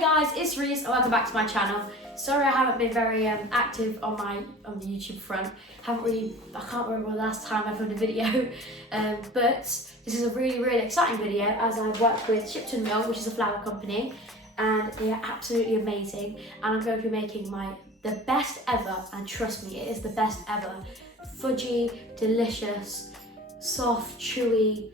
Hey guys, it's Reece and welcome back to my channel. Sorry I haven't been very active on the YouTube front. I can't remember the last time I filmed a video. But this is a really exciting video as I work with Shipton, which is a flour company, and they are absolutely amazing. And I'm going to be making the best ever, and trust me, it is the best ever, fudgy, delicious, soft, chewy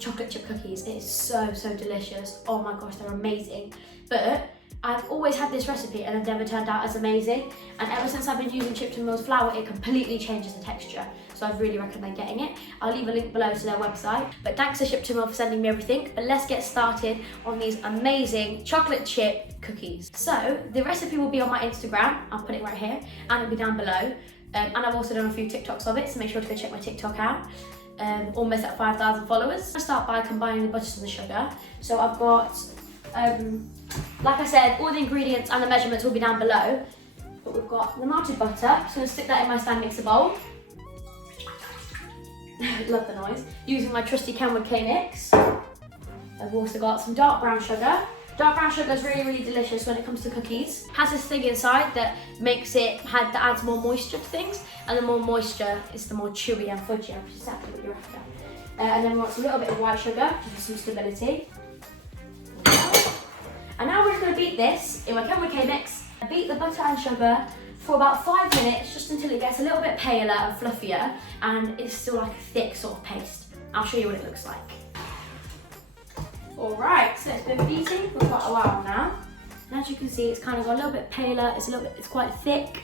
chocolate chip cookies. It is so delicious. Oh my gosh, they're amazing. But I've always had this recipe and it's never turned out as amazing. And ever since I've been using Shipton Mill's flour, it completely changes the texture. So I really recommend getting it. I'll leave a link below to their website. But thanks to Shipton Mill for sending me everything. But let's get started on these amazing chocolate chip cookies. So the recipe will be on my Instagram. I'll put it right here and it'll be down below. And I've also done a few TikToks of it, so make sure to go check my TikTok out. Almost at 5,000 followers. I start by combining the butters and the sugar. So I've got, like I said, all the ingredients and the measurements will be down below. But we've got the melted butter. I'm just going to stick that in my stand mixer bowl. Love the noise. Using my trusty Kenwood K-Mix. I've also got some dark brown sugar. Dark brown sugar is really delicious when it comes to cookies. It has this thing inside that that adds more moisture to things, and the more moisture is the more chewy and fudgy, which is exactly what you're after. And then we want a little bit of white sugar for some stability. And now we're just going to beat this in my Kenwood K-Mix. Beat the butter and sugar for about 5 minutes, just until it gets a little bit paler and fluffier, and it's still like a thick sort of paste. I'll show you what it looks like. Alright, so it's been beating for quite a while now. And as you can see, it's kind of got a little bit paler, it's quite thick.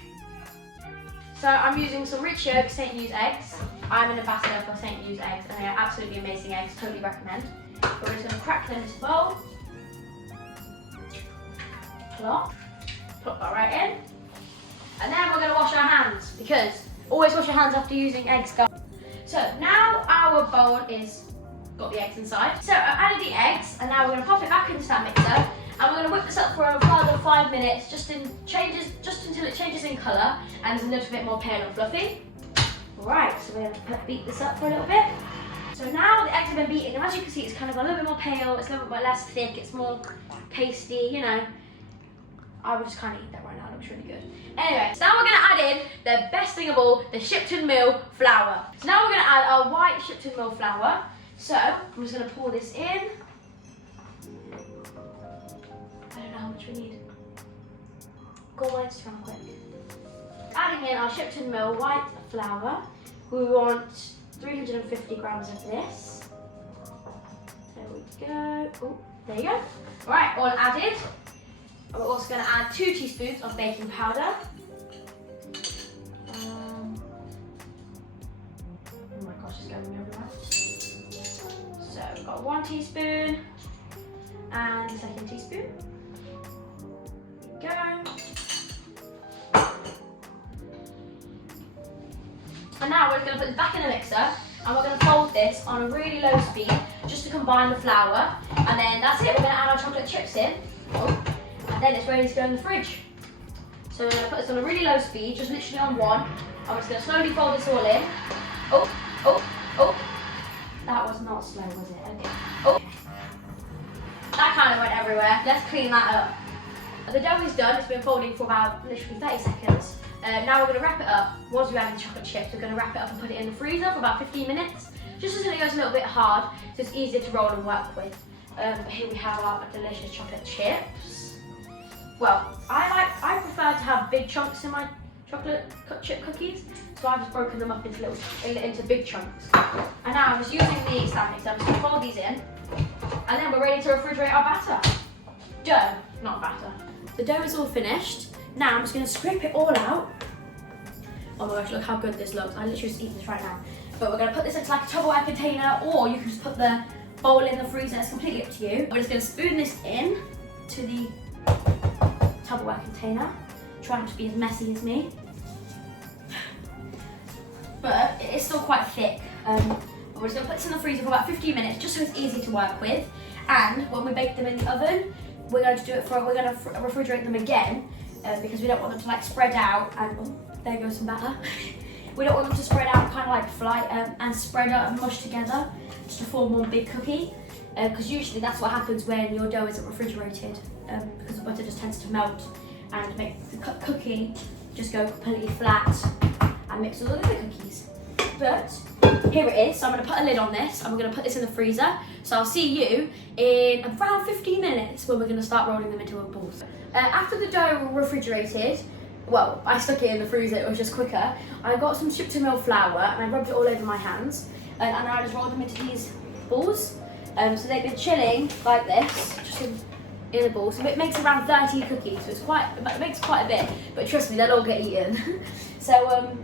So I'm using some rich yolk St. Hughes eggs. I'm an ambassador for St. Hughes eggs, and they are absolutely amazing eggs, totally recommend. But we're just going to crack them into a bowl. Plop that right in. And then we're going to wash our hands, because always wash your hands after using eggs, guys. So now our bowl got the eggs inside. So I've added the eggs, and now we're going to pop it back into that mixer, and we're going to whip this up for a further 5 minutes, just until it changes in colour and is a little bit more pale and fluffy. Alright, so we're going to beat this up for a little bit. So now the eggs have been beaten, and as you can see, it's kind of a little bit more pale, it's a little bit less thick, it's more pasty, you know. I would just kind of eat that right now, it looks really good. Anyway, so now we're going to add in the best thing of all, the Shipton Mill flour. So now we're going to add our white Shipton Mill flour. So I'm just going to pour this in. I don't know how much we need. Go on Instagram quick. Adding in our Shipton Mill white flour. We want 350 grams of this. There we go. Oh, there you go. Right, all added. We're also going to add 2 teaspoons of baking powder. Oh my gosh, it's going everywhere. So we've got 1 teaspoon and the 2nd teaspoon. There we go. And now we're going to put this back in the mixer, and we're going to fold this on a really low speed just to combine the flour. And then that's it, we're going to add our chocolate chips in. Oh. And then it's ready to go in the fridge. So we're going to put this on a really low speed, just literally on 1. I'm just going to slowly fold this all in. Oh. That was not slow, was it? Okay. Oh. That kind of went everywhere. Let's clean that up. The dough is done. It's been folding for about literally 30 seconds. Now we're going to wrap it up. Once we add the chocolate chips, we're going to wrap it up and put it in the freezer for about 15 minutes. Just until it goes a little bit hard, so it's easier to roll and work with. Here we have our delicious chocolate chips. Well, I prefer to have big chunks in my chocolate chip cookies, so I've just broken them up into big chunks. And now I'm just using the stand mixer. I'm just going to fold these in, and then we're ready to refrigerate our batter. Dough, not batter. The dough is all finished. Now I'm just going to scrape it all out. Oh my gosh, look how good this looks. I literally just eat this right now. But we're going to put this into like a Tupperware container, or you can just put the bowl in the freezer. It's completely up to you. We're just going to spoon this in to the Tupperware container. Try not to be as messy as me. But it is still quite thick. We're just going to put this in the freezer for about 15 minutes, just so it's easy to work with. And when we bake them in the oven, we're going to refrigerate them again, because we don't want them to like spread out. And oh, there goes some batter. We don't want them to spread out, kind of like fly and spread out and mush together, just to form one big cookie. because usually that's what happens when your dough isn't refrigerated, because the butter just tends to melt and make the cookie just go completely flat and mix with all the other cookies. But here it is, so I'm going to put a lid on this and we're going to put this in the freezer. So I'll see you in around 15 minutes when we're going to start rolling them into balls. After the dough refrigerated, well, I stuck it in the freezer, it was just quicker. I got some shipton flour and I rubbed it all over my hands and I just rolled them into these balls. So they've been chilling like this, just in a ball. So it makes around 30 cookies, so it makes quite a bit, but trust me, they'll all get eaten. So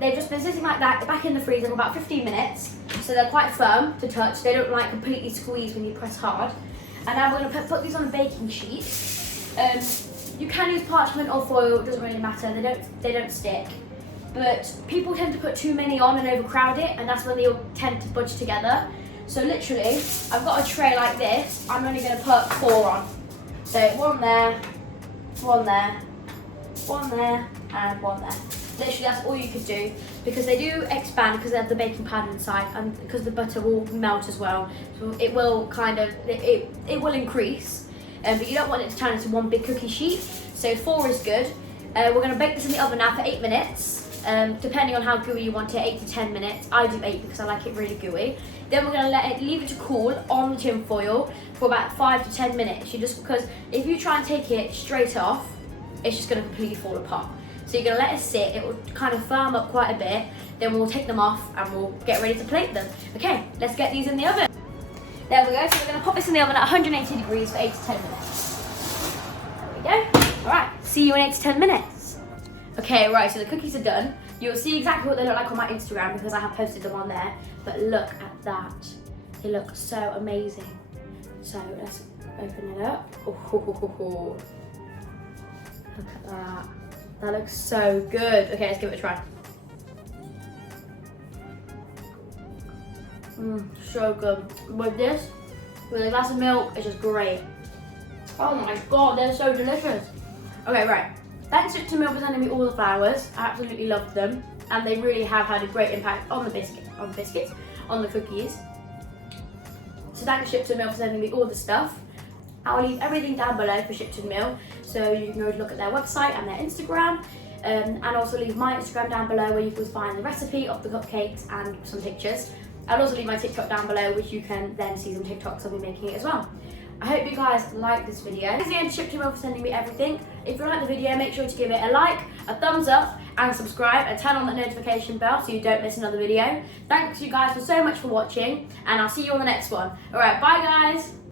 they've just been sitting like that back in the freezer for about 15 minutes. So they're quite firm to touch. They don't like completely squeeze when you press hard. And now we're going to put these on a baking sheet. You can use parchment or foil, it doesn't really matter, they don't stick. But people tend to put too many on and overcrowd it, and that's when they all tend to budge together. So literally, I've got a tray like this, I'm only going to put 4 on. So 1 there, 1 there, 1 there, and 1 there. Literally that's all you could do, because they do expand because they have the baking powder inside and because the butter will melt as well. So it will kind of, it will increase. But you don't want it to turn into one big cookie sheet, so 4 is good. We're going to bake this in the oven now for 8 minutes, depending on how gooey you want it, 8 to 10 minutes. I do 8 because I like it really gooey. Then we're going to leave it to cool on the tin foil for about 5 to 10 minutes. Because if you try and take it straight off, it's just going to completely fall apart. So you're going to let it sit, it will kind of firm up quite a bit, then we'll take them off and we'll get ready to plate them. Okay, let's get these in the oven. There we go, so we're going to pop this in the oven at 180 degrees for 8 to 10 minutes. There we go. Alright, see you in 8 to 10 minutes. Okay, right, so the cookies are done. You'll see exactly what they look like on my Instagram because I have posted them on there. But look at that. They look so amazing. So let's open it up. Oh, look at that. That looks so good. Okay, let's give it a try. So good. With this, with a glass of milk, it's just great. Oh my god, they're so delicious. Okay, right. Thanks to Milk for sending me all the flowers. I absolutely loved them. And they really have had a great impact on the biscuits, on the cookies. So thanks Shipton Mill for sending me all the stuff. I'll leave everything down below for Shipton Mill, so you can go look at their website and their Instagram, and also leave my Instagram down below where you can find the recipe of the cupcakes and some pictures. I'll also leave my TikTok down below, which you can then see some TikToks of me making it as well. I hope you guys like this video. Thanks again to Shipton Mill for sending me everything. If you like the video, make sure to give it a like, a thumbs up, and subscribe, and turn on that notification bell so you don't miss another video. Thanks you guys so much for watching, and I'll see you on the next one. Alright, bye guys!